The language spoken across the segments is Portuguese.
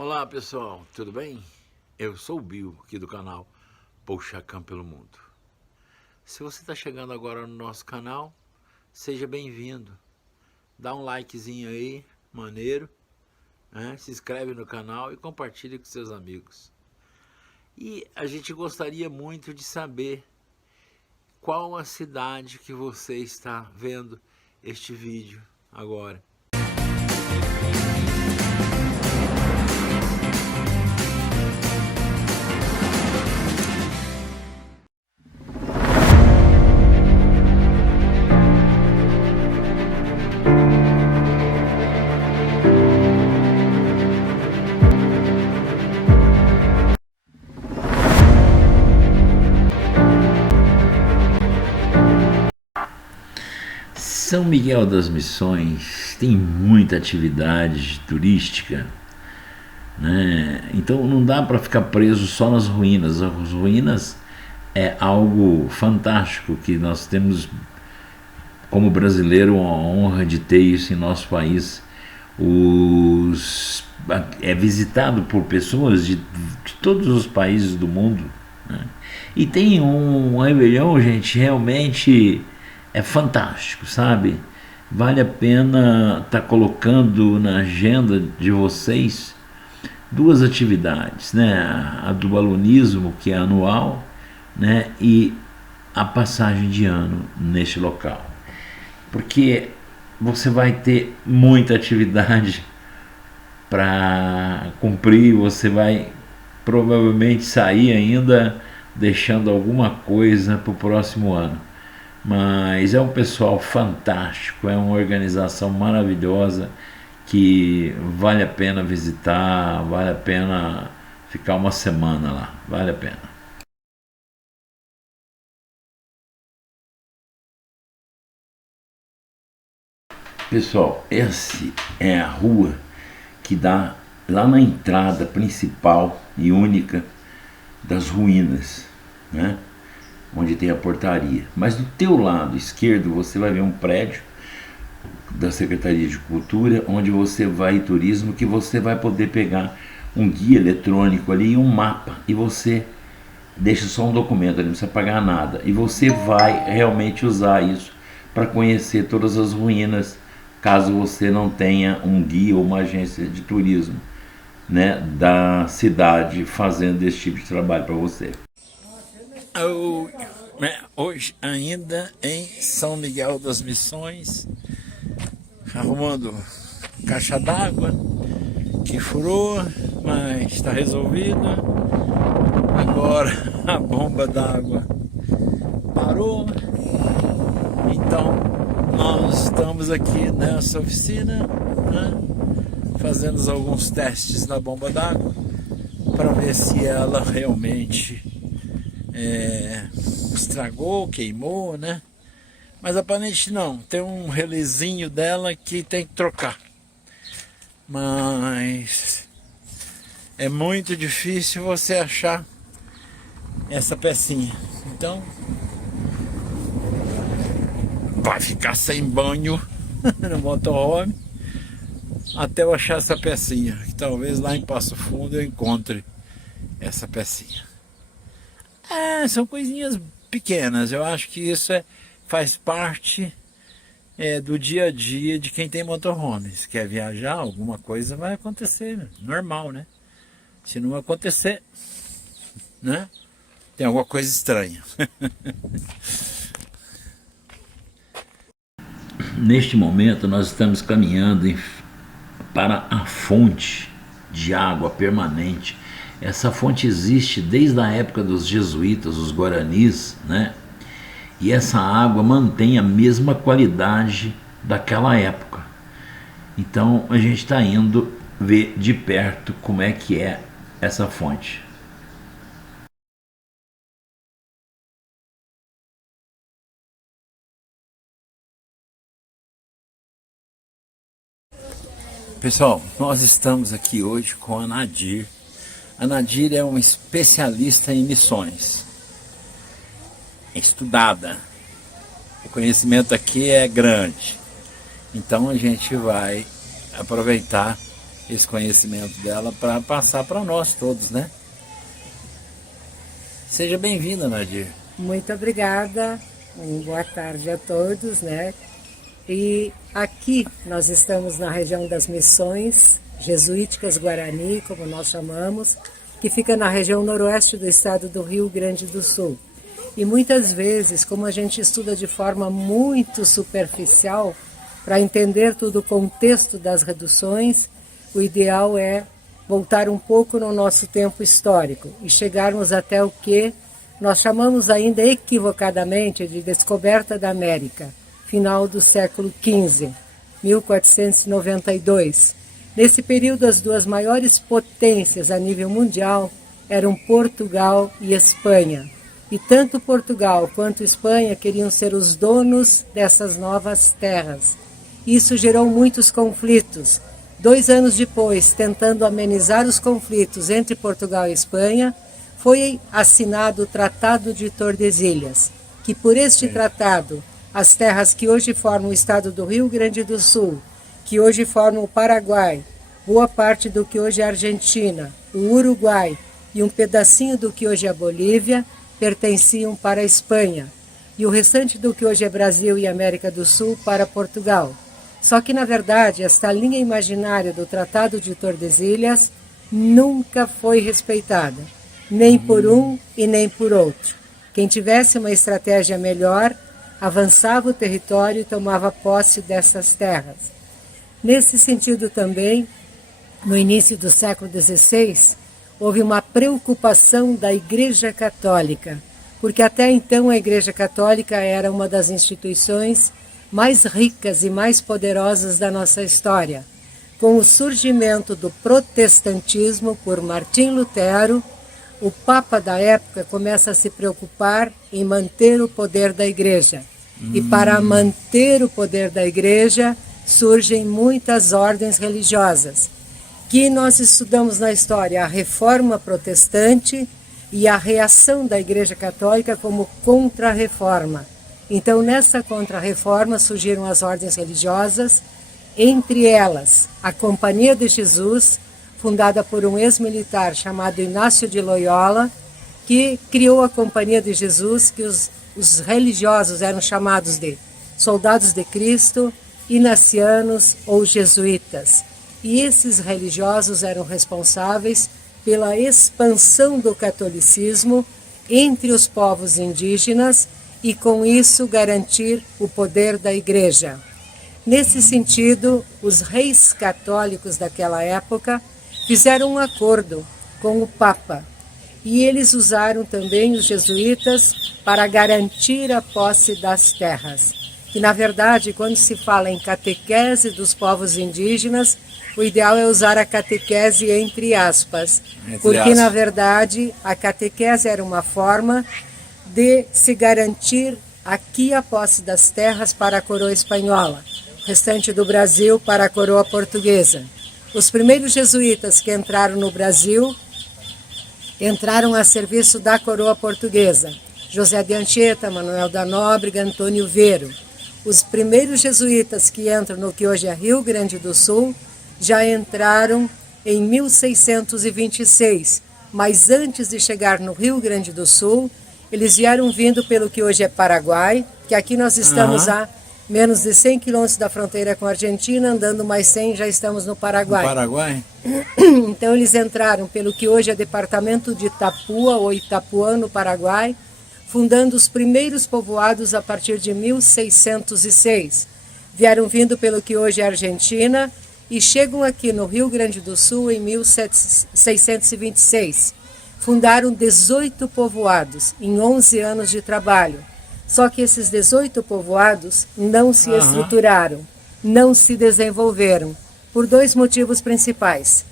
Olá pessoal, tudo bem? Eu sou o Bill, aqui do canal Pochacam pelo Mundo. Se você está chegando agora no nosso canal, seja bem-vindo. Dá um likezinho aí, maneiro, né? Se inscreve no canal e compartilhe com seus amigos. E a gente gostaria muito de saber qual a cidade que você está vendo este vídeo agora. São Miguel das Missões tem muita atividade turística, né? Então não dá para ficar preso só nas ruínas. As ruínas é algo fantástico que nós temos como brasileiro a honra de ter isso em nosso país. É visitado por pessoas de todos os países do mundo, né? E tem um Réveillon, gente, realmente é fantástico, sabe? Vale a pena estar colocando na agenda de vocês duas atividades, né? A do balonismo, que é anual, né? E a passagem de ano neste local, porque você vai ter muita atividade para cumprir, você vai provavelmente sair ainda deixando alguma coisa para o próximo ano. Mas é um pessoal fantástico, é uma organização maravilhosa que vale a pena visitar, vale a pena ficar uma semana lá, vale a pena. Pessoal, essa é a rua que dá lá na entrada principal e única das ruínas, né? Onde tem a portaria. Mas do teu lado esquerdo você vai ver um prédio da Secretaria de Cultura, onde você vai em turismo, que você vai poder pegar um guia eletrônico ali e um mapa, e você deixa só um documento, ali não precisa pagar nada, e você vai realmente usar isso para conhecer todas as ruínas, caso você não tenha um guia ou uma agência de turismo, né, da cidade fazendo esse tipo de trabalho para você. Hoje ainda em São Miguel das Missões, arrumando caixa d'água que furou, mas está resolvida. Agora a bomba d'água parou, então nós estamos aqui nessa oficina, né, fazendo alguns testes na bomba d'água para ver se ela realmente estragou, queimou, né? Mas aparentemente não, tem um relezinho dela que tem que trocar. Mas é muito difícil você achar essa pecinha. Então vai ficar sem banho no motorhome até eu achar essa pecinha. Que talvez lá em Passo Fundo eu encontre essa pecinha. São coisinhas pequenas. Eu acho que isso faz parte do dia a dia de quem tem motorhome. Se quer viajar, alguma coisa vai acontecer, né? Normal, né? Se não acontecer, né, tem alguma coisa estranha. Neste momento nós estamos caminhando para a fonte de água permanente. Essa fonte existe desde a época dos jesuítas, os guaranis, né? E essa água mantém a mesma qualidade daquela época. Então a gente está indo ver de perto como é que é essa fonte. Pessoal, nós estamos aqui hoje com a Nadir. A Nadir é uma especialista em missões, estudada. O conhecimento aqui é grande. Então a gente vai aproveitar esse conhecimento dela para passar para nós todos, né? Seja bem-vinda, Nadir. Muito obrigada, boa tarde a todos, né? E aqui nós estamos na região das Missões Jesuíticas Guarani, como nós chamamos, que fica na região noroeste do estado do Rio Grande do Sul. E muitas vezes, como a gente estuda de forma muito superficial, para entender todo o contexto das reduções, o ideal é voltar um pouco no nosso tempo histórico e chegarmos até o que nós chamamos ainda equivocadamente de descoberta da América, final do século XV, 1492. Nesse período, as duas maiores potências a nível mundial eram Portugal e Espanha. E tanto Portugal quanto Espanha queriam ser os donos dessas novas terras. Isso gerou muitos conflitos. 2 anos depois, tentando amenizar os conflitos entre Portugal e Espanha, foi assinado o Tratado de Tordesilhas, que por este tratado, as terras que hoje formam o estado do Rio Grande do Sul, que hoje formam o Paraguai, boa parte do que hoje é a Argentina, o Uruguai e um pedacinho do que hoje é a Bolívia, pertenciam para a Espanha, e o restante do que hoje é Brasil e América do Sul para Portugal. Só que, na verdade, esta linha imaginária do Tratado de Tordesilhas nunca foi respeitada, nem por um e nem por outro. Quem tivesse uma estratégia melhor, avançava o território e tomava posse dessas terras. Nesse sentido também, no início do século XVI, houve uma preocupação da Igreja Católica, porque até então a Igreja Católica era uma das instituições mais ricas e mais poderosas da nossa história. Com o surgimento do protestantismo por Martim Lutero, o Papa da época começa a se preocupar em manter o poder da Igreja. E para manter o poder da Igreja, surgem muitas ordens religiosas, que nós estudamos na história, a Reforma Protestante e a reação da Igreja Católica como contra-reforma. Então, nessa contra-reforma surgiram as ordens religiosas, entre elas a Companhia de Jesus, fundada por um ex-militar chamado Inácio de Loyola, que criou a Companhia de Jesus, que os religiosos eram chamados de Soldados de Cristo, Inacianos ou Jesuítas. E esses religiosos eram responsáveis pela expansão do catolicismo entre os povos indígenas e, com isso, garantir o poder da Igreja. Nesse sentido, os reis católicos daquela época fizeram um acordo com o Papa e eles usaram também os jesuítas para garantir a posse das terras. Que, na verdade, quando se fala em catequese dos povos indígenas, o ideal é usar a catequese entre aspas, porque, na verdade, a catequese era uma forma de se garantir aqui a posse das terras para a coroa espanhola, o restante do Brasil para a coroa portuguesa. Os primeiros jesuítas que entraram no Brasil entraram a serviço da coroa portuguesa. José de Anchieta, Manuel da Nóbrega, Antônio Vero. Os primeiros jesuítas que entram no que hoje é Rio Grande do Sul já entraram em 1626, mas antes de chegar no Rio Grande do Sul, eles vieram vindo pelo que hoje é Paraguai, que aqui nós estamos a menos de 100 quilômetros da fronteira com a Argentina, andando mais 100 já estamos no Paraguai. No Paraguai? Então eles entraram pelo que hoje é departamento de Itapua ou Itapuã, no Paraguai, fundando os primeiros povoados a partir de 1606. Vieram vindo pelo que hoje é Argentina e chegam aqui no Rio Grande do Sul em 1626. Fundaram 18 povoados em 11 anos de trabalho. Só que esses 18 povoados não se estruturaram, não se desenvolveram, por 2 motivos principais.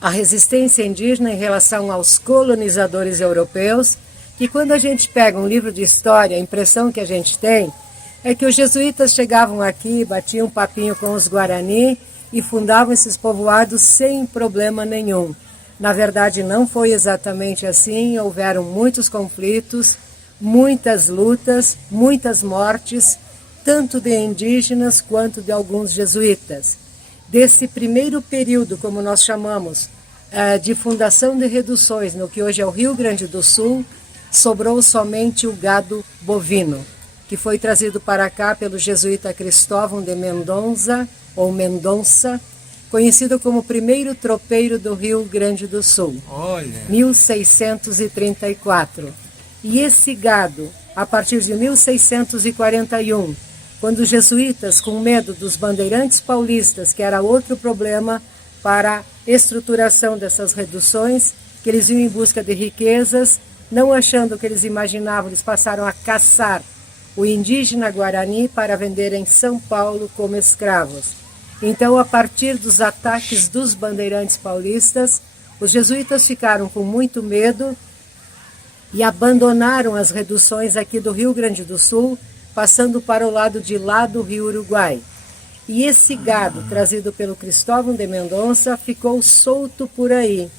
A resistência indígena em relação aos colonizadores europeus, que quando a gente pega um livro de história, a impressão que a gente tem é que os jesuítas chegavam aqui, batiam um papinho com os Guarani e fundavam esses povoados sem problema nenhum. Na verdade, não foi exatamente assim, houveram muitos conflitos, muitas lutas, muitas mortes, tanto de indígenas quanto de alguns jesuítas. Desse primeiro período, como nós chamamos, de fundação de reduções, no que hoje é o Rio Grande do Sul, sobrou somente o gado bovino, que foi trazido para cá pelo jesuíta Cristóvão de Mendonça, ou Mendonça, conhecido como o primeiro tropeiro do Rio Grande do Sul, 1634. E esse gado, a partir de 1641, quando os jesuítas, com medo dos bandeirantes paulistas, que era outro problema para a estruturação dessas reduções, que eles iam em busca de riquezas, não achando o que eles imaginavam, eles passaram a caçar o indígena Guarani para vender em São Paulo como escravos. Então, a partir dos ataques dos bandeirantes paulistas, os jesuítas ficaram com muito medo e abandonaram as reduções aqui do Rio Grande do Sul, passando para o lado de lá do Rio Uruguai. E esse gado, trazido pelo Cristóvão de Mendonça, ficou solto por aí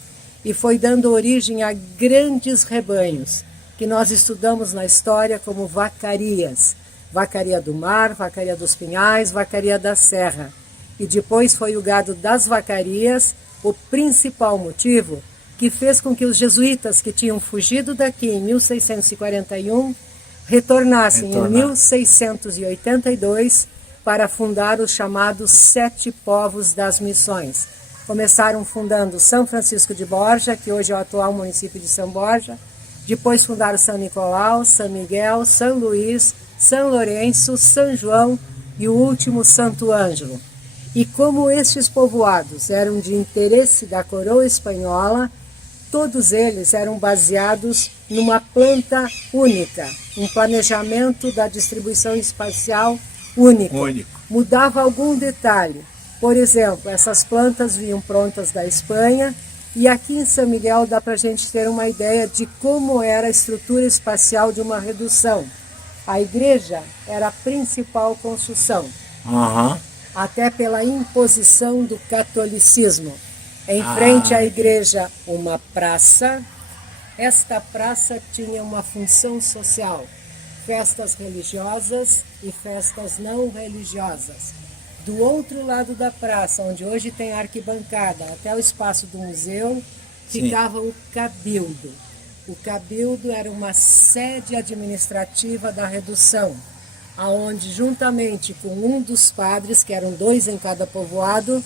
e foi dando origem a grandes rebanhos, que nós estudamos na história como vacarias. Vacaria do mar, vacaria dos pinhais, vacaria da serra. E depois foi o gado das vacarias o principal motivo que fez com que os jesuítas que tinham fugido daqui em 1641 retornassem em 1682 para fundar os chamados 7 povos das missões. Começaram fundando São Francisco de Borja, que hoje é o atual município de São Borja, depois fundaram São Nicolau, São Miguel, São Luís, São Lourenço, São João e o último Santo Ângelo. E como estes povoados eram de interesse da coroa espanhola, todos eles eram baseados numa planta única, um planejamento da distribuição espacial único. Mudava algum detalhe. Por exemplo, essas plantas vinham prontas da Espanha e aqui em São Miguel dá para a gente ter uma ideia de como era a estrutura espacial de uma redução. A igreja era a principal construção, até pela imposição do catolicismo. Em frente à igreja, uma praça. Esta praça tinha uma função social, festas religiosas e festas não religiosas. Do outro lado da praça, onde hoje tem a arquibancada, até o espaço do museu, ficava o cabildo. O cabildo era uma sede administrativa da redução, aonde juntamente com um dos padres, que eram 2 em cada povoado,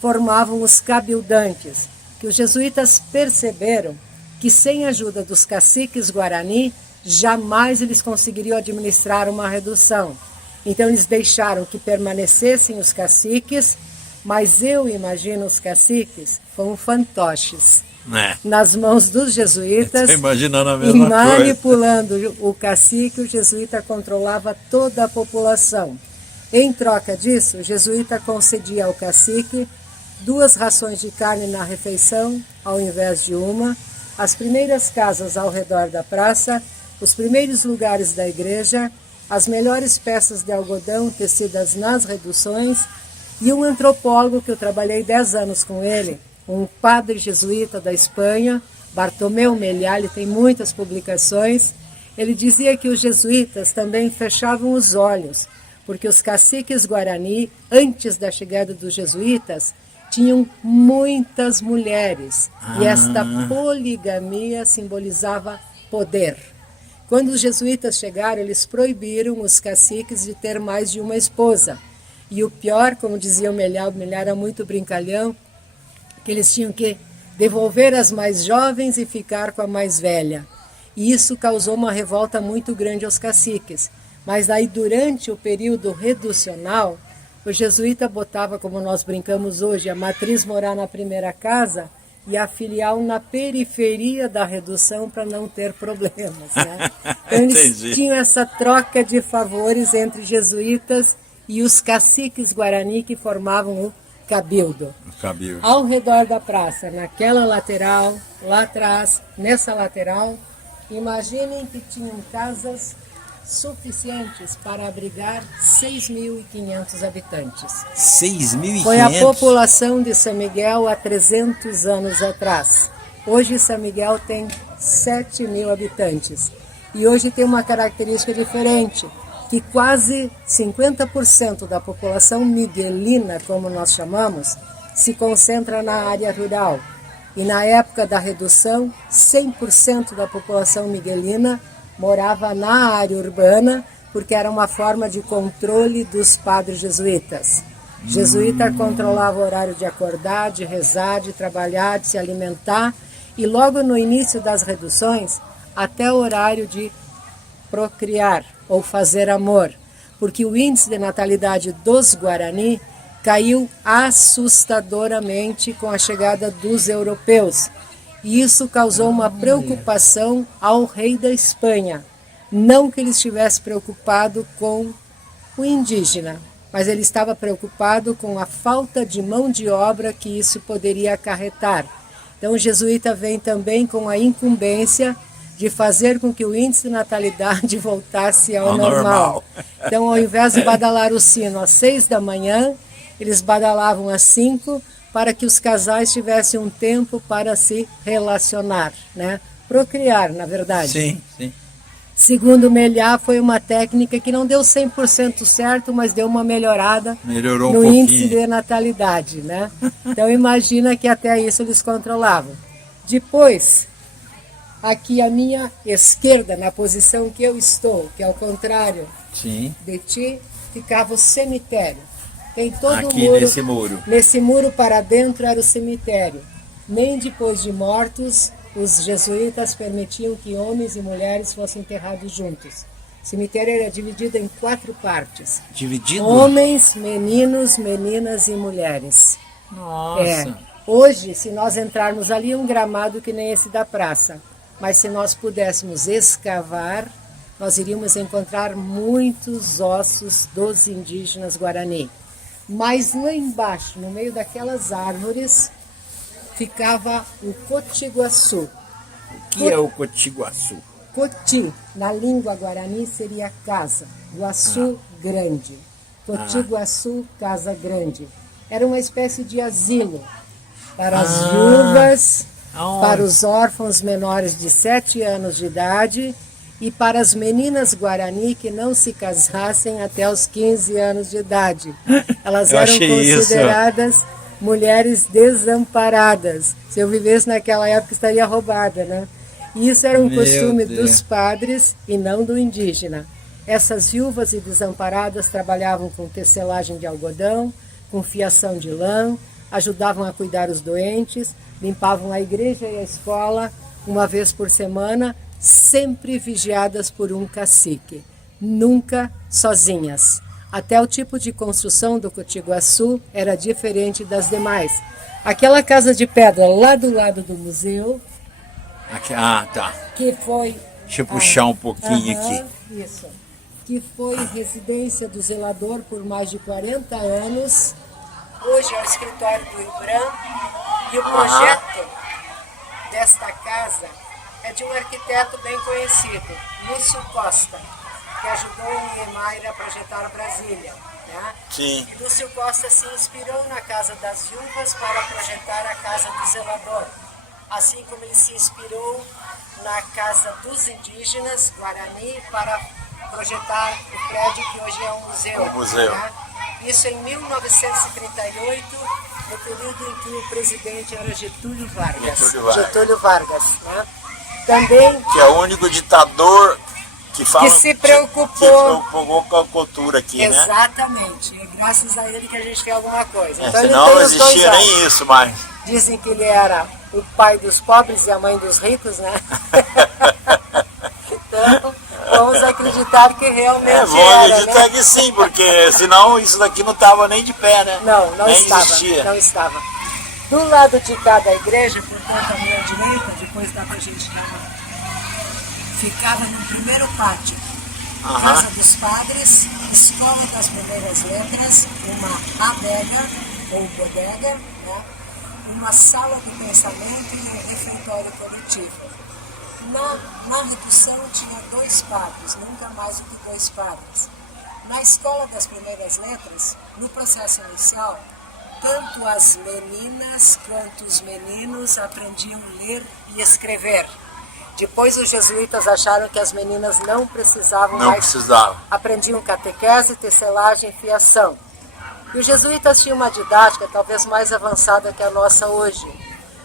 formavam os cabildantes, que os jesuítas perceberam que sem a ajuda dos caciques guarani, jamais eles conseguiriam administrar uma redução. Então eles deixaram que permanecessem os caciques, mas eu imagino os caciques como fantoches nas mãos dos jesuítas, imaginando a e mesma manipulando o cacique, o jesuíta controlava toda a população. Em troca disso, o jesuíta concedia ao cacique 2 rações de carne na refeição, ao invés de uma, as primeiras casas ao redor da praça, os primeiros lugares da igreja, as melhores peças de algodão tecidas nas reduções e um antropólogo que eu trabalhei 10 anos com ele, um padre jesuíta da Espanha, Bartomeu Meliá, ele tem muitas publicações. Ele dizia que os jesuítas também fechavam os olhos, porque os caciques guarani, antes da chegada dos jesuítas, tinham muitas mulheres, e esta poligamia simbolizava poder. Quando os jesuítas chegaram, eles proibiram os caciques de ter mais de uma esposa. E o pior, como dizia o Meliá era muito brincalhão, que eles tinham que devolver as mais jovens e ficar com a mais velha. E isso causou uma revolta muito grande aos caciques. Mas aí, durante o período reducional, o jesuíta botava, como nós brincamos hoje, a matriz morar na primeira casa e a filial na periferia da redução para não ter problemas. Né? Então eles tinham essa troca de favores entre jesuítas e os caciques guarani que formavam o cabildo. Ao redor da praça, naquela lateral, lá atrás, nessa lateral, imaginem que tinham casas suficientes para abrigar 6.500 habitantes. 6.500? Foi a população de São Miguel há 300 anos atrás. Hoje São Miguel tem 7.000 habitantes. E hoje tem uma característica diferente. que quase 50% da população miguelina, como nós chamamos, se concentra na área rural. E na época da redução, 100% da população miguelina morava na área urbana, porque era uma forma de controle dos padres jesuítas. Jesuíta controlava o horário de acordar, de rezar, de trabalhar, de se alimentar, e logo no início das reduções, até o horário de procriar ou fazer amor, porque o índice de natalidade dos Guarani caiu assustadoramente com a chegada dos europeus. E isso causou uma preocupação ao rei da Espanha. Não que ele estivesse preocupado com o indígena, mas ele estava preocupado com a falta de mão de obra que isso poderia acarretar. Então o jesuíta vem também com a incumbência de fazer com que o índice de natalidade voltasse ao normal. Então, ao invés de badalar o sino às 6 da manhã, eles badalavam às 5 para que os casais tivessem um tempo para se relacionar, né? Procriar, na verdade. Sim, sim. Segundo Meliá, foi uma técnica que não deu 100% certo, mas deu uma melhorada no índice de natalidade, né? Então, imagina que até isso eles controlavam. Depois, aqui à minha esquerda, na posição que eu estou, que é ao contrário de ti, ficava o cemitério. Tem todo aqui o muro, nesse muro. Nesse muro para dentro era o cemitério. Nem depois de mortos, os jesuítas permitiam que homens e mulheres fossem enterrados juntos. O cemitério era dividido em 4 partes. Dividido? Homens, meninos, meninas e mulheres. Nossa! Hoje, se nós entrarmos ali, é um gramado que nem esse da praça. Mas se nós pudéssemos escavar, nós iríamos encontrar muitos ossos dos indígenas Guarani. Mas lá embaixo, no meio daquelas árvores, ficava o Cotiguaçu. O que é o Cotiguaçu? Coti, na língua Guarani, seria casa. Guaçu, grande. Cotiguaçu, casa grande. Era uma espécie de asilo para as viúvas, para os órfãos menores de 7 anos de idade e para as meninas Guarani que não se casassem até os 15 anos de idade. Elas eram consideradas mulheres desamparadas. Se eu vivesse naquela época, estaria roubada, né? E isso era um costume dos padres e não do indígena. Essas viúvas e desamparadas trabalhavam com tecelagem de algodão, com fiação de lã, ajudavam a cuidar os doentes, limpavam a igreja e a escola uma vez por semana, sempre vigiadas por um cacique, nunca sozinhas. Até o tipo de construção do Cotiguaçu era diferente das demais. Aquela casa de pedra lá do lado do museu, aqui, tá. Que foi... Deixa eu puxar um pouquinho aqui. Isso. Que foi residência do zelador por mais de 40 anos. Hoje é o escritório do IBRAM. E o projeto desta casa é de um arquiteto bem conhecido, Lúcio Costa, que ajudou o Niemeyer a projetar Brasília. Né? Sim. E Lúcio Costa se inspirou na Casa das Viúvas para projetar a Casa do Zelador, assim como ele se inspirou na Casa dos Indígenas Guarani para projetar o prédio que hoje é um museu. Um museu. Né? Isso em 1938, no período em que o presidente era Getúlio Vargas. Né? Também, que é o único ditador que se preocupou com a cultura aqui, exatamente. É graças a ele que a gente tem alguma coisa. Então, senão não existia nem isso mais. Dizem que ele era o pai dos pobres e a mãe dos ricos, né? Então, vamos acreditar que realmente era, vamos acreditar que sim, porque senão isso daqui não estava nem de pé, né? Não nem estava, existia. Não estava. Do lado de cá da igreja, portanto, à minha direita, depois dá pra gente dar uma... Ficava no primeiro pátio, Casa dos Padres, Escola das Primeiras Letras, uma adega ou bodega, né? Uma sala de pensamento e um refeitório coletivo. Na redução tinha 2 padres, nunca mais do que 2 padres. Na Escola das Primeiras Letras, no processo inicial, tanto as meninas quanto os meninos aprendiam a ler e escrever. Depois os jesuítas acharam que as meninas não precisavam Não mais. precisava. Aprendiam catequese, tecelagem e fiação. E os jesuítas tinham uma didática talvez mais avançada que a nossa hoje.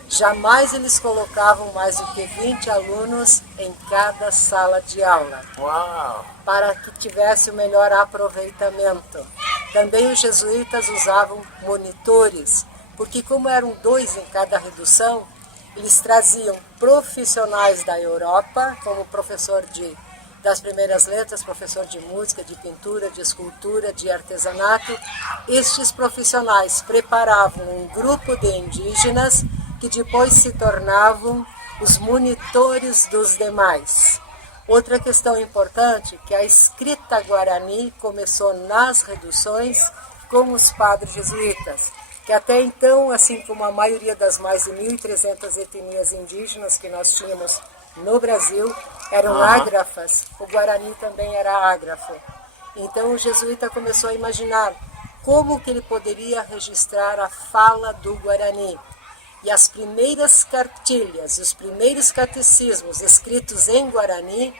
Jamais eles colocavam mais do que 20 alunos em cada sala de aula, Uau! para que tivesse o melhor aproveitamento. Também os jesuítas usavam monitores, porque como eram 2 em cada redução, eles traziam profissionais da Europa, como professor das primeiras letras, professor de música, de pintura, de escultura, de artesanato. Estes profissionais preparavam um grupo de indígenas que depois se tornavam os monitores dos demais. Outra questão importante, que a escrita guarani começou nas reduções com os padres jesuítas, que até então, assim como a maioria das mais de 1.300 etnias indígenas que nós tínhamos no Brasil, eram ágrafas, o guarani também era ágrafo. Então o jesuíta começou a imaginar como que ele poderia registrar a fala do guarani. E as primeiras cartilhas, os primeiros catecismos escritos em guarani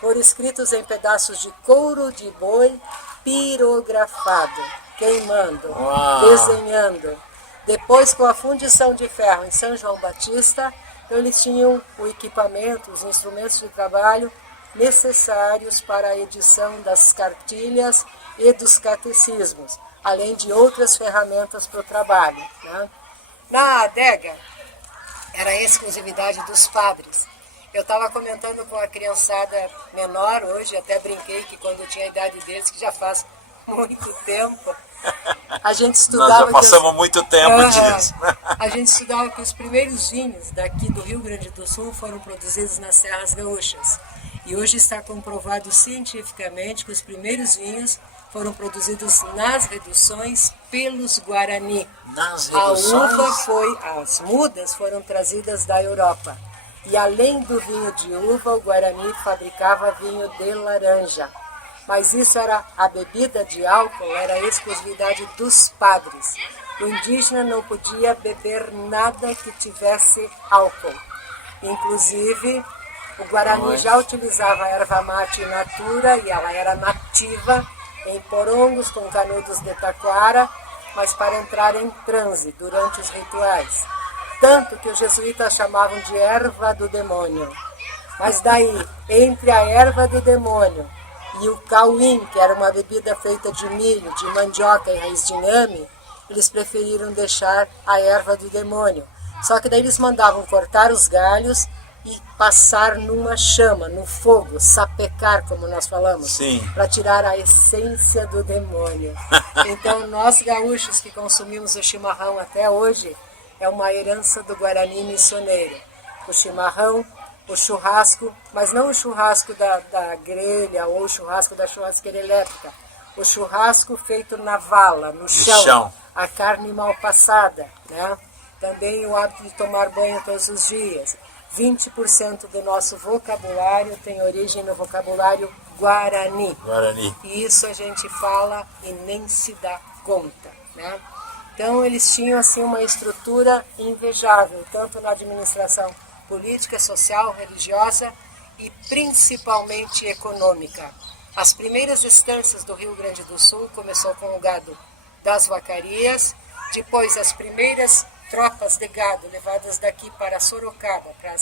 foram escritos em pedaços de couro de boi pirografado, queimando, desenhando. Depois, com a fundição de ferro em São João Batista, então eles tinham o equipamento, os instrumentos de trabalho necessários para a edição das cartilhas e dos catecismos, além de outras ferramentas para o trabalho, né? Na adega, era a exclusividade dos padres. Eu estava comentando com a criançada menor hoje, até brinquei que quando eu tinha a idade deles, que já faz muito tempo, a gente estudava... Nós já passamos muito tempo disso. A gente estudava que os primeiros vinhos daqui do Rio Grande do Sul foram produzidos nas Serras Gaúchas. E hoje está comprovado cientificamente que os primeiros vinhos foram produzidos nas reduções pelos Guarani. Nas reduções? As mudas foram trazidas da Europa. E além do vinho de uva, o Guarani fabricava vinho de laranja. Mas isso era a bebida de álcool, era a exclusividade dos padres. O indígena não podia beber nada que tivesse álcool. Inclusive, o Guarani já utilizava a erva mate in natura, e ela era nativa, em porongos com canudos de taquara, mas para entrar em transe durante os rituais. Tanto que os jesuítas chamavam de erva do demônio. Mas daí, entre a erva do demônio e o cauim, que era uma bebida feita de milho, de mandioca e raiz de inhame, eles preferiram deixar a erva do demônio. Só que daí eles mandavam cortar os galhos e passar numa chama, no fogo, sapecar, como nós falamos, para tirar a essência do demônio. Então, nós gaúchos que consumimos o chimarrão até hoje, é uma herança do Guarani missioneiro. O chimarrão, o churrasco, mas não o churrasco da grelha ou o churrasco da churrasqueira elétrica. O churrasco feito na vala, no chão. A carne mal passada, né? Também o hábito de tomar banho todos os dias. 20% do nosso vocabulário tem origem no vocabulário Guarani. E isso a gente fala e nem se dá conta, né? Então eles tinham assim uma estrutura invejável, tanto na administração política, social, religiosa e principalmente econômica. As primeiras instâncias do Rio Grande do Sul começou com o gado das vacarias, depois as primeiras tropas de gado levadas daqui para Sorocaba para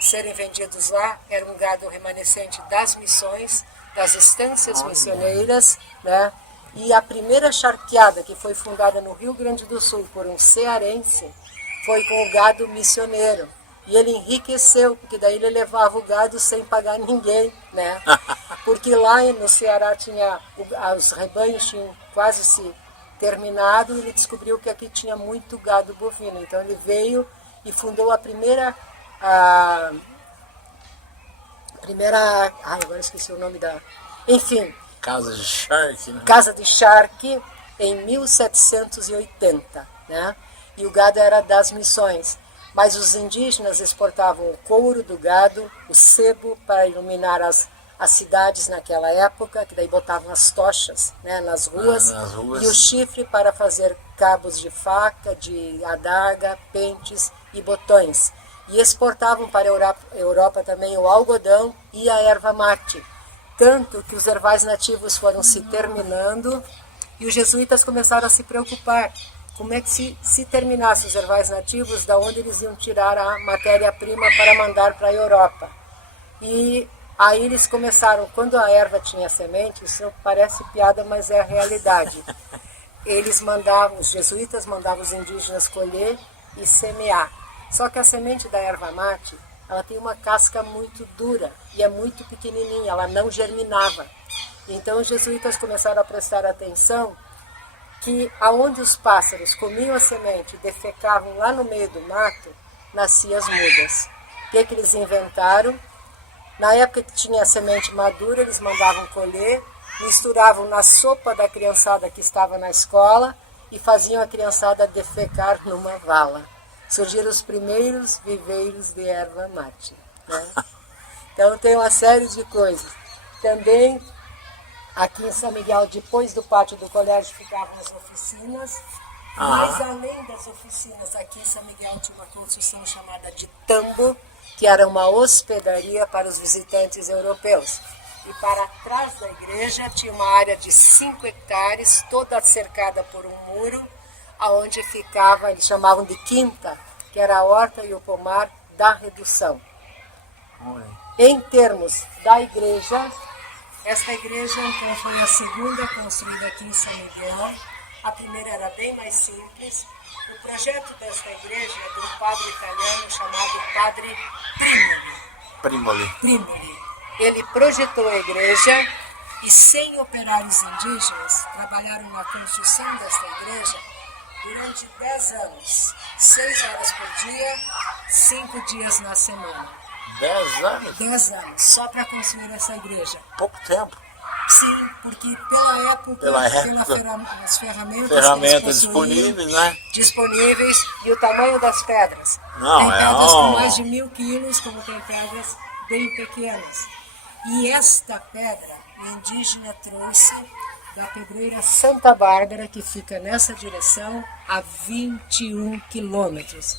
serem vendidos lá, era um gado remanescente das missões, das estâncias missioneiras, né? E a primeira charqueada que foi fundada no Rio Grande do Sul por um cearense foi com o gado missioneiro. E ele enriqueceu, porque daí ele levava o gado sem pagar ninguém, né? Porque lá no Ceará os rebanhos tinham quase se terminado, e ele descobriu que aqui tinha muito gado bovino. Então ele veio e fundou a primeira... agora esqueci o nome da... Enfim... Casa de Charque, né? Casa de Charque, em 1780, né? E o gado era das missões. Mas os indígenas exportavam o couro do gado, o sebo para iluminar as cidades naquela época, que daí botavam as tochas, né, nas ruas, e o chifre para fazer cabos de faca, de adaga, pentes e botões. e exportavam para a Europa também o algodão e a erva mate. Tanto que os ervais nativos foram se terminando e os jesuítas começaram a se preocupar. Como é que se terminasse os ervais nativos, da onde eles iam tirar a matéria-prima para mandar para a Europa? E aí eles começaram, quando a erva tinha semente, isso parece piada, mas é a realidade. Os jesuítas mandavam os indígenas colher e semear. Só que a semente da erva mate, ela tem uma casca muito dura e é muito pequenininha, ela não germinava. Então os jesuítas começaram a prestar atenção que aonde os pássaros comiam a semente e defecavam lá no meio do mato, nasciam as mudas. O que eles inventaram? Na época que tinha a semente madura, eles mandavam colher, misturavam na sopa da criançada que estava na escola e faziam a criançada defecar numa vala. Surgiram os primeiros viveiros de erva mate, né? Então tem uma série de coisas. Também aqui em São Miguel, depois do pátio do colégio, ficavam as oficinas. Mas além das oficinas, aqui em São Miguel tinha uma construção chamada de tambo, que era uma hospedaria para os visitantes europeus. E para trás da igreja tinha uma área de 5 hectares, toda cercada por um muro, aonde ficava, eles chamavam de quinta, que era a horta e o pomar da redução. Em termos da igreja, esta igreja então foi a segunda construída aqui em São Miguel. A primeira era bem mais simples. O projeto desta igreja é de um padre italiano chamado Padre Primoli. Ele projetou a igreja e 100 operários indígenas trabalharam na construção desta igreja durante 10 anos, 6 horas por dia, 5 dias na semana. 10 anos? 10 anos, só para construir essa igreja. Pouco tempo. Sim, porque pelas ferramentas disponíveis, né? Disponíveis e o tamanho das pedras. Não, tem pedras com mais de 1000 quilos, como tem pedras bem pequenas. E esta pedra, o indígena trouxe da pedreira Santa Bárbara, que fica nessa direção, a 21 quilômetros,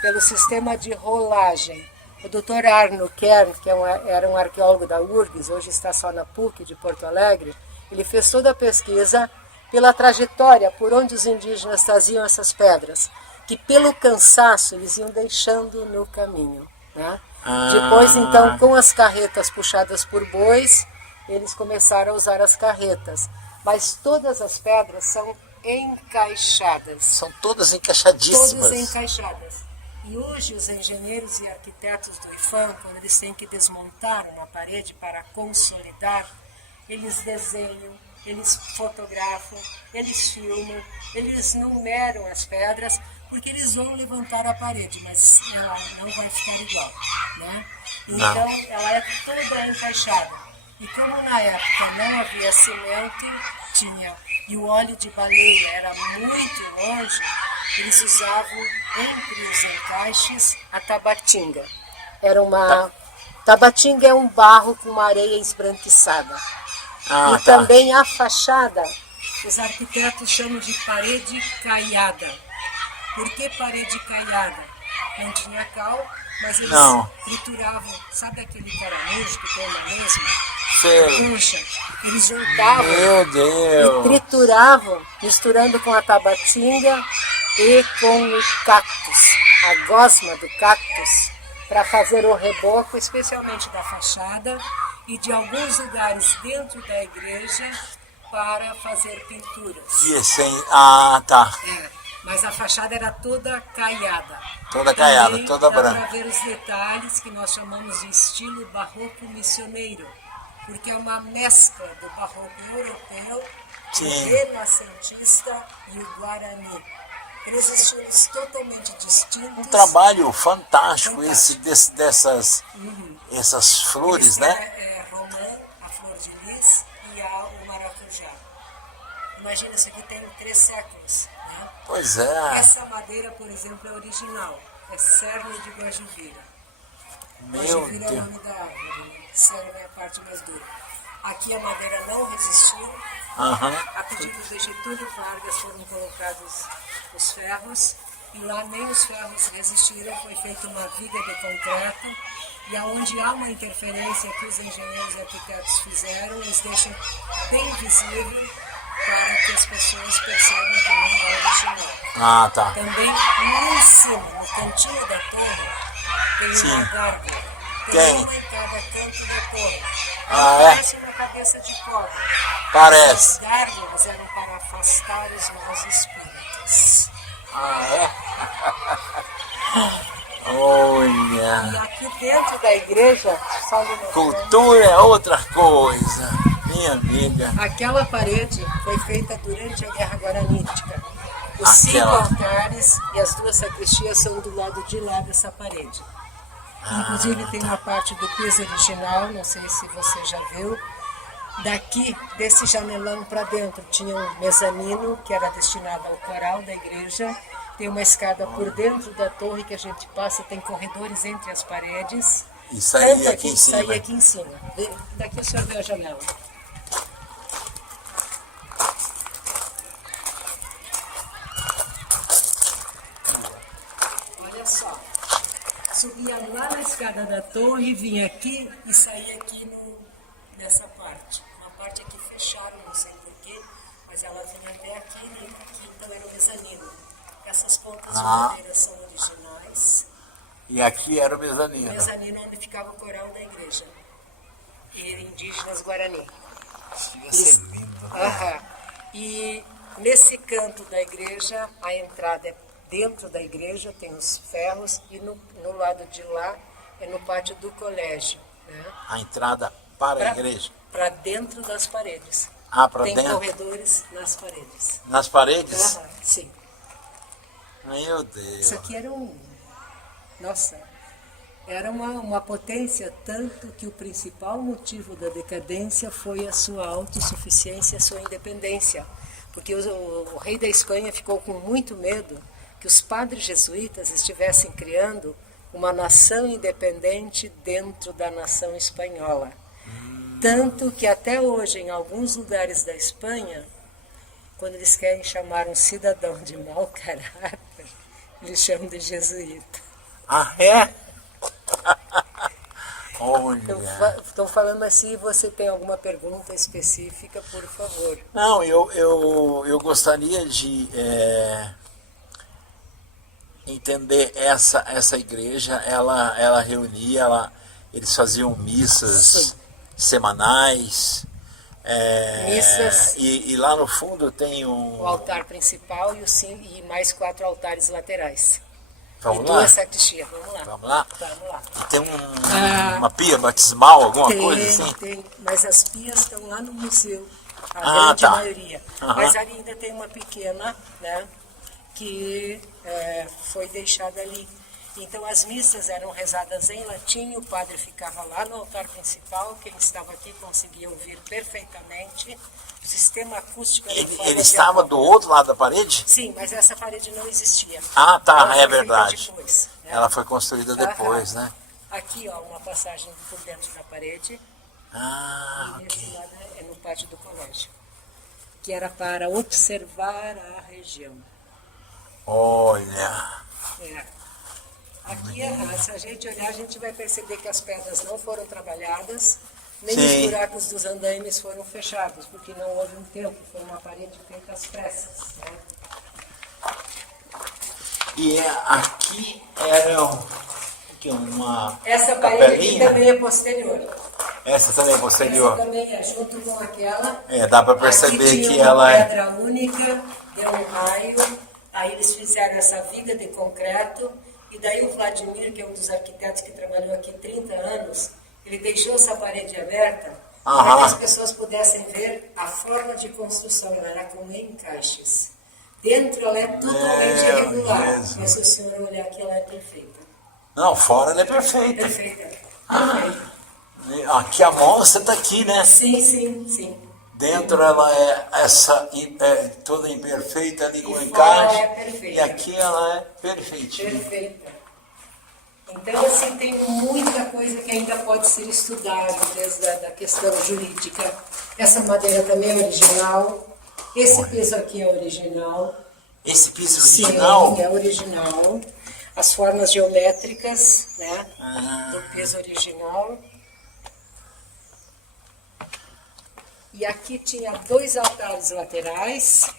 pelo sistema de rolagem. O Dr. Arno Kern, que era um arqueólogo da URGS, hoje está só na PUC de Porto Alegre, ele fez toda a pesquisa pela trajetória por onde os indígenas traziam essas pedras, que pelo cansaço eles iam deixando no caminho, né? Depois, então, com as carretas puxadas por bois, eles começaram a usar as carretas. Mas todas as pedras são encaixadas. São todas encaixadíssimas. Todas encaixadas. E hoje os engenheiros e arquitetos do IFAM, quando eles têm que desmontar uma parede para consolidar, eles desenham, eles fotografam, eles filmam, eles numeram as pedras, porque eles vão levantar a parede, mas ela não vai ficar igual, né? Então ela é toda encaixada. E como na época não havia cimento, e o óleo de baleia era muito longe, eles usavam entre os encaixes a tabatinga. Tabatinga é um barro com uma areia esbranquiçada. Também a fachada, os arquitetos chamam de parede caiada. Por que parede caiada? Não tinha cal, mas eles trituravam, sabe aquele caramujo que tem na mesma? Concha. Eles juntavam e trituravam, misturando com a tabatinga e com o cactus, a gosma do cactus, para fazer o reboco, especialmente da fachada e de alguns lugares dentro da igreja para fazer pinturas. Mas a fachada era toda caiada. Toda caiada, toda branca. Dá para ver os detalhes que nós chamamos de estilo barroco missioneiro, porque é uma mescla do barroco europeu, o renascentista e o guarani. Três estilos totalmente distintos. Um trabalho fantástico. Essas flores, né? É romã, a flor de lis e o maracujá. Imagina, isso aqui tem 3 séculos. Né? Pois é. Essa madeira, por exemplo, é original. É cerne de Guajuvira. Guajuvira é o nome da árvore. Cerne é a parte mais dura. Aqui a madeira não resistiu. A pedido de Getúlio Vargas foram colocados os ferros e lá nem os ferros resistiram, foi feita uma viga de concreto, e aonde há uma interferência que os engenheiros e arquitetos fizeram, eles deixam bem visível para que as pessoas percebam que não é original. Ah, tá. Também lá em cima, no cantinho da torre, tem Sim. uma gárgula. Tem. Uma em cada canto da torre. Ah, é? Parece uma cabeça de cobra. Parece. As gárgulas eram para afastar os maus espíritos. Ah, é? E Olha. aqui dentro da igreja, só um minuto, Cultura é outra coisa. Minha amiga. aquela parede foi feita durante a Guerra Guaranítica. Os 5 Aquela. altares e as 2 sacristias são do lado de lá dessa parede. Inclusive tem uma parte do piso original, não sei se você já viu. Daqui, desse janelão para dentro, tinha um mezanino que era destinado ao coral da igreja. Tem uma escada por dentro da torre que a gente passa, tem corredores entre as paredes. E saía Tanto aqui em cima. Saía aqui em cima. Daqui o senhor vê a janela. Olha só. Subia lá na escada da torre, vinha aqui e saía aqui nessa parte. Uma parte aqui fechada, não sei porquê, mas ela vinha até aqui e aqui então era o mezanino. Essas pontas de madeira são originais. E aqui era o O mezanino. mezanino onde ficava o coral da igreja. E indígenas Guarani. Devia ser lindo. Aham. E nesse canto da igreja, a entrada é dentro da igreja, tem os ferros, e no lado de lá é no pátio do colégio. Né? A entrada para a igreja. Para dentro das paredes. Ah, para Tem dentro? corredores nas paredes. Nas paredes? Aham, sim. Meu Deus. Isso aqui era Nossa, era uma potência, tanto que o principal motivo da decadência foi a sua autossuficiência, a sua independência. Porque o rei da Espanha ficou com muito medo que os padres jesuítas estivessem criando uma nação independente dentro da nação espanhola. Tanto que até hoje, em alguns lugares da Espanha, quando eles querem chamar um cidadão de mau caráter, eles chamam de jesuíta. Ah, é? Olha. Estou falando assim, você tem alguma pergunta específica, por favor. Não, eu gostaria de entender essa igreja. Ela reunia, eles faziam missas Sim. semanais. Missas. E lá no fundo tem O altar principal e mais 4 altares laterais. Vamos e lá? 2 sacristias. Vamos lá. Vamos lá? Vamos lá. E tem uma pia batismal, alguma coisa assim? Tem, mas as pias estão lá no museu, a Ah, grande tá. maioria. Aham. Mas ali ainda tem uma pequena, né, que foi deixada ali. Então as missas eram rezadas em latim, o padre ficava lá no altar principal, quem estava aqui conseguia ouvir perfeitamente. O sistema acústico era em forma Ele de estava do outro lado da parede? Sim, mas essa parede não existia. Ah, tá, Ela foi é feita verdade. depois, né? Ela foi construída depois, Aham. né? Aqui, ó, uma passagem por dentro da parede. Ah, E esse ok. lado é no pátio do colégio, que era para observar a região. Olha. É. Aqui, se a gente olhar, a gente vai perceber que as pedras não foram trabalhadas, nem Sim. os buracos dos andaimes foram fechados, porque não houve um tempo, foi uma parede feita às pressas. Né? E aqui era uma Essa parede aqui capelinha. também é posterior. Essa também é posterior. Essa também é, junto com aquela. Dá para perceber Aqui tinha que uma ela é. pedra única, deu um raio, aí eles fizeram essa viga de concreto, e daí o Vladimir, que é um dos arquitetos que trabalhou aqui 30 anos, ele deixou essa parede aberta para que as pessoas pudessem ver a forma de construção, ela era com encaixes. Dentro ela é totalmente Meu irregular, Jesus. mas se o senhor olhar aqui, ela é perfeita. Não, fora ela é perfeita. Perfeita. Perfeita. Aqui a mostra está aqui, né? Sim, sim, sim. Dentro ela é toda imperfeita ali com E fora encaixe. é perfeita. E aqui ela é perfeitinha. Perfeita. Então, assim, tem muita coisa que ainda pode ser estudada desde a questão jurídica. Essa madeira também é original. Esse piso aqui é original. Esse piso Sim, original? é original. As formas geométricas, né? Do piso original. E aqui tinha 2 altares laterais.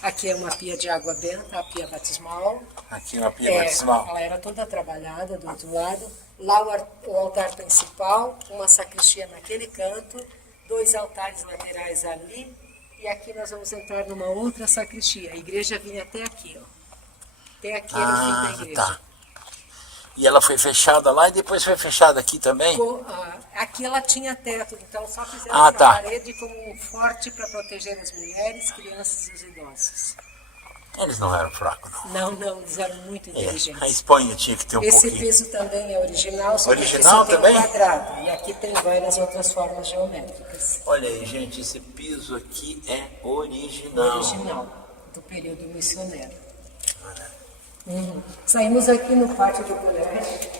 Aqui é uma pia de água benta, a pia batismal. Aqui uma pia batismal. Ela era toda trabalhada do outro lado. Lá o altar principal, uma sacristia naquele canto, 2 altares laterais ali. E aqui nós vamos entrar numa outra sacristia. A igreja vinha até aqui, ó. Até aqui era o fim da igreja. Tá. E ela foi fechada lá e depois foi fechada aqui também? Aqui ela tinha teto, então só fizeram essa parede como um forte para proteger as mulheres, crianças e os idosos. Eles não eram fracos, não. Não, eles eram muito inteligentes. A Espanha tinha que ter um pouquinho. Esse piso também é original, só original que esse também? tem um quadrado. E aqui tem várias outras formas geométricas. Olha aí, gente, esse piso aqui é original. Original, do período missionário. Saímos aqui no pátio do colégio.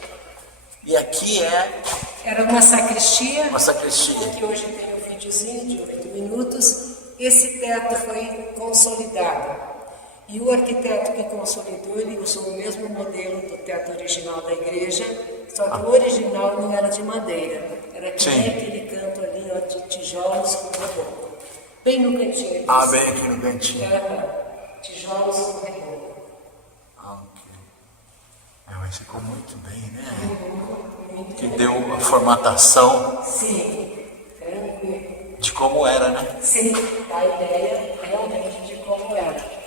E aqui era uma sacristia. Uma sacristia. Que hoje tem um videozinho de 8 minutos. Esse teto foi consolidado. E o arquiteto que consolidou, ele usou o mesmo modelo do teto original da igreja, só que o original não era de madeira. Era que nem aquele canto ali, ó, de tijolos com reboco. Bem no cantinho. Bem aqui no cantinho. Tijolos com reboco. Mas ficou muito bem, né? Que deu a formatação. Sim. De como era, né? Sim, a ideia realmente de como era.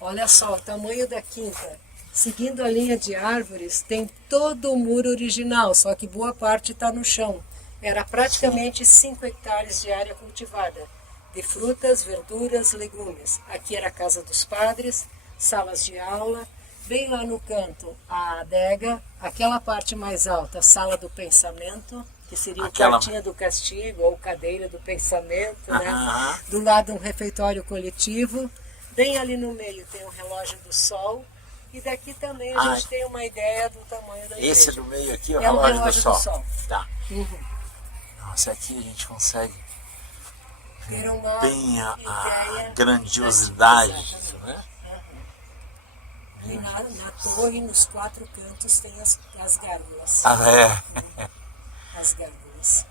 Olha só o tamanho da quinta. Seguindo a linha de árvores, tem todo o muro original, só que boa parte está no chão. Era praticamente 5 hectares de área cultivada, de frutas, verduras, legumes. Aqui era a casa dos padres, salas de aula. Bem lá no canto, a adega. Aquela parte mais alta, a sala do pensamento, que seria o quartinho do castigo, ou cadeira do pensamento, né? Do lado, um refeitório coletivo. Bem ali no meio tem o relógio do sol. E daqui também a gente tem uma ideia do tamanho da igreja. Esse do meio aqui é o relógio do sol. Tá. Nossa, aqui a gente consegue ter uma bem a grandiosidade disso, né? E na torre, nos 4 cantos, tem as gárgulas. As gárgulas.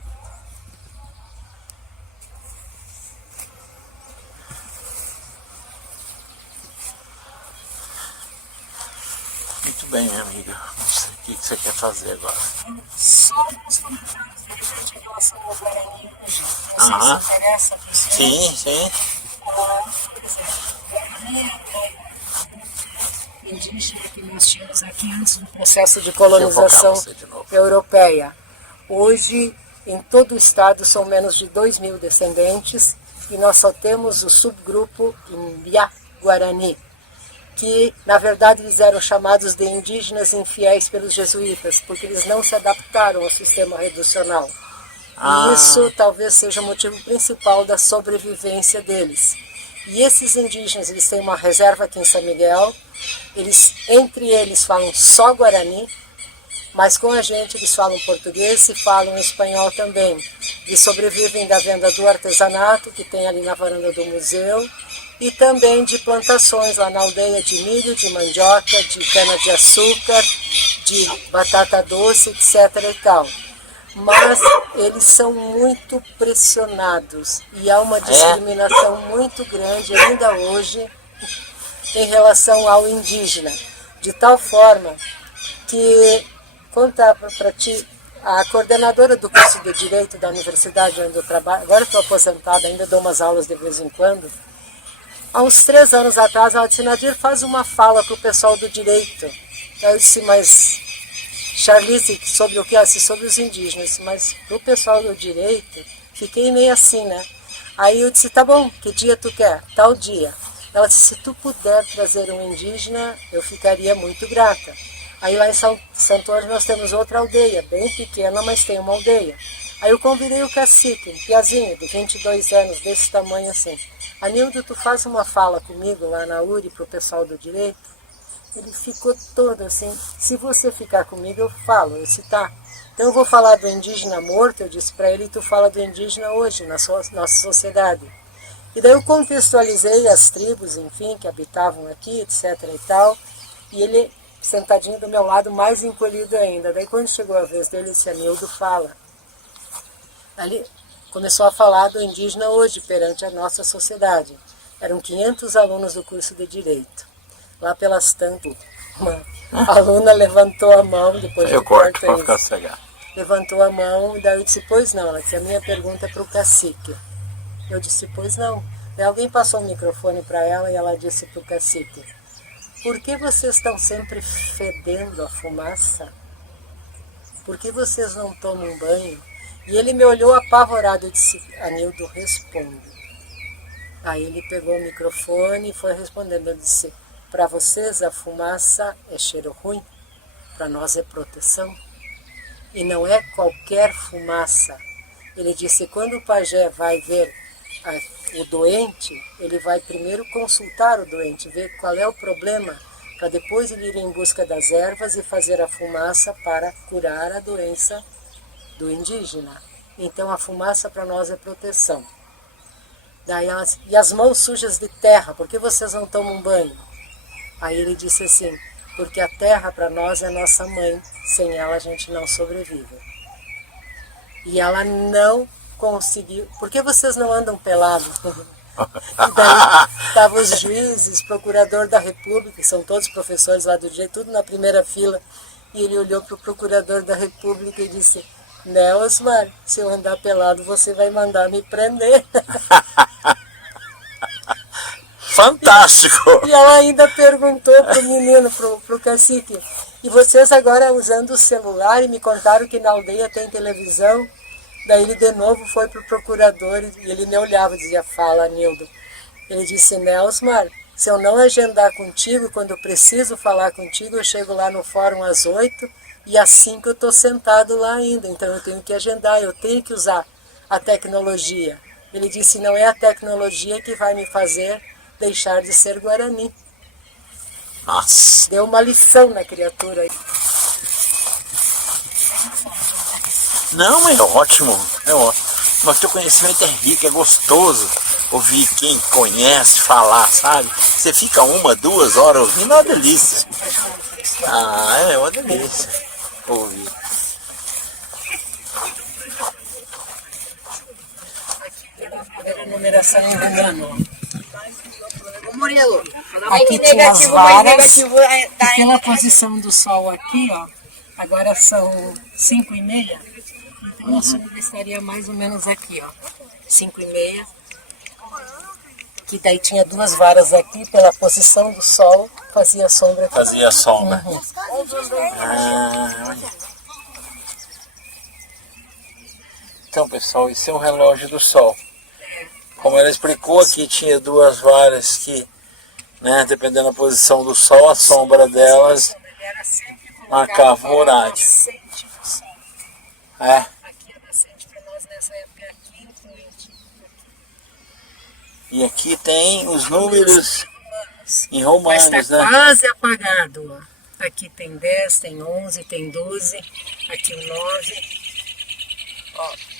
Muito bem, minha amiga. Não sei o que você quer fazer agora. Só os comentários da gente em relação ao Guarani. Você se interessa por isso? Sim. Por exemplo, Guarani indígena que nós tínhamos aqui antes do processo de colonização europeia. Hoje, em todo o estado, são menos de 2.000 descendentes e nós só temos o subgrupo Imbia Guarani, que, na verdade, eles eram chamados de indígenas infiéis pelos jesuítas, porque eles não se adaptaram ao sistema reducional. E isso talvez seja o motivo principal da sobrevivência deles. E esses indígenas, eles têm uma reserva aqui em São Miguel, entre eles falam só Guarani, mas com a gente eles falam português e falam espanhol também. Eles sobrevivem da venda do artesanato, que tem ali na varanda do museu, e também de plantações lá na aldeia de milho, de mandioca, de cana-de-açúcar, de batata doce, etc. e tal. Mas eles são muito pressionados e há uma discriminação muito grande ainda hoje em relação ao indígena, de tal forma que, contar para ti, a coordenadora do curso de Direito da universidade onde eu trabalho, agora estou aposentada, ainda dou umas aulas de vez em quando, há uns 3 anos atrás ela disse: Nadir, faz uma fala para o pessoal do direito. Eu disse: mas Charlize, sobre o que? Assim, sobre os indígenas, mas para o pessoal do direito, fiquei meio assim, né? Aí eu disse: tá bom, que dia tu quer? Tal dia. Ela disse: se tu puder trazer um indígena, eu ficaria muito grata. Aí lá em Santo Ângelo nós temos outra aldeia, bem pequena, mas tem uma aldeia. Aí eu convidei o cacique, um piazinho de 22 anos, desse tamanho assim. Anildo, tu faz uma fala comigo lá na URI para o pessoal do direito? Ele ficou todo assim: se você ficar comigo eu falo. Eu disse: tá. Então eu vou falar do indígena morto, eu disse para ele, e tu fala do indígena hoje, na nossa sociedade. E daí eu contextualizei as tribos, enfim, que habitavam aqui, etc e tal, e ele sentadinho do meu lado, mais encolhido ainda. Daí quando chegou a vez dele, disse, Anildo, fala. Ali começou a falar do indígena hoje, perante a nossa sociedade. Eram 500 alunos do curso de Direito. Lá pelas tantas, uma aluna levantou a mão, depois eu corto para ficar cegado. Levantou a mão, e daí eu disse, pois não, ela disse, a minha pergunta é para o cacique. Eu disse, pois não. Daí alguém passou o microfone para ela e ela disse para o cacique, por que vocês estão sempre fedendo a fumaça? Por que vocês não tomam banho? E ele me olhou apavorado e disse, Anildo, responde. Aí ele pegou o microfone e foi respondendo. Eu disse, para vocês a fumaça é cheiro ruim, para nós é proteção. E não é qualquer fumaça. Ele disse, quando o pajé vai ver o doente, ele vai primeiro consultar o doente, ver qual é o problema, para depois ele ir em busca das ervas e fazer a fumaça para curar a doença do indígena. Então a fumaça para nós é proteção. Daí e as mãos sujas de terra, por que vocês não tomam banho? Aí ele disse assim, porque a terra para nós é nossa mãe, sem ela a gente não sobrevive. E ela não conseguiu, por que vocês não andam pelados? E daí estavam os juízes, procurador da República, que são todos professores lá do direito, tudo na primeira fila, e ele olhou para o procurador da República e disse, né, Osmar, se eu andar pelado você vai mandar me prender. Fantástico! E ela ainda perguntou para o menino, para o cacique, e vocês agora usando o celular, e me contaram que na aldeia tem televisão. Daí ele de novo foi para o procurador e ele me olhava e dizia, fala, Anildo. Ele disse, Nelsmar, se eu não agendar contigo, quando eu preciso falar contigo, eu chego lá no fórum às 8 e às 5 eu estou sentado lá ainda. Então eu tenho que agendar, eu tenho que usar a tecnologia. Ele disse, não é a tecnologia que vai me fazer deixar de ser Guarani. Nossa! Deu uma lição na criatura. Não, mas é ótimo, é ótimo. Mas teu conhecimento é rico, é gostoso ouvir quem conhece falar, sabe? Você fica 1, 2 horas ouvindo, é uma delícia. Ah, é uma delícia ouvir. Numeração em romano. Aqui tinha as varas, e pela posição do sol aqui, ó, agora são 5:30, então a sombra estaria mais ou menos aqui, ó, 5:30, que daí tinha 2 varas aqui, pela posição do sol, fazia sombra aqui. Fazia sombra. Uhum. Olha. Então, pessoal, esse é um relógio do sol. Como ela explicou, aqui tinha 2 varas que, né, dependendo da posição do sol, a sombra delas marcava o horário. É. E aqui tem os números em romanos, mas está, né? quase apagado, ó. Aqui tem 10, tem 11, tem 12, aqui o 9. Ó.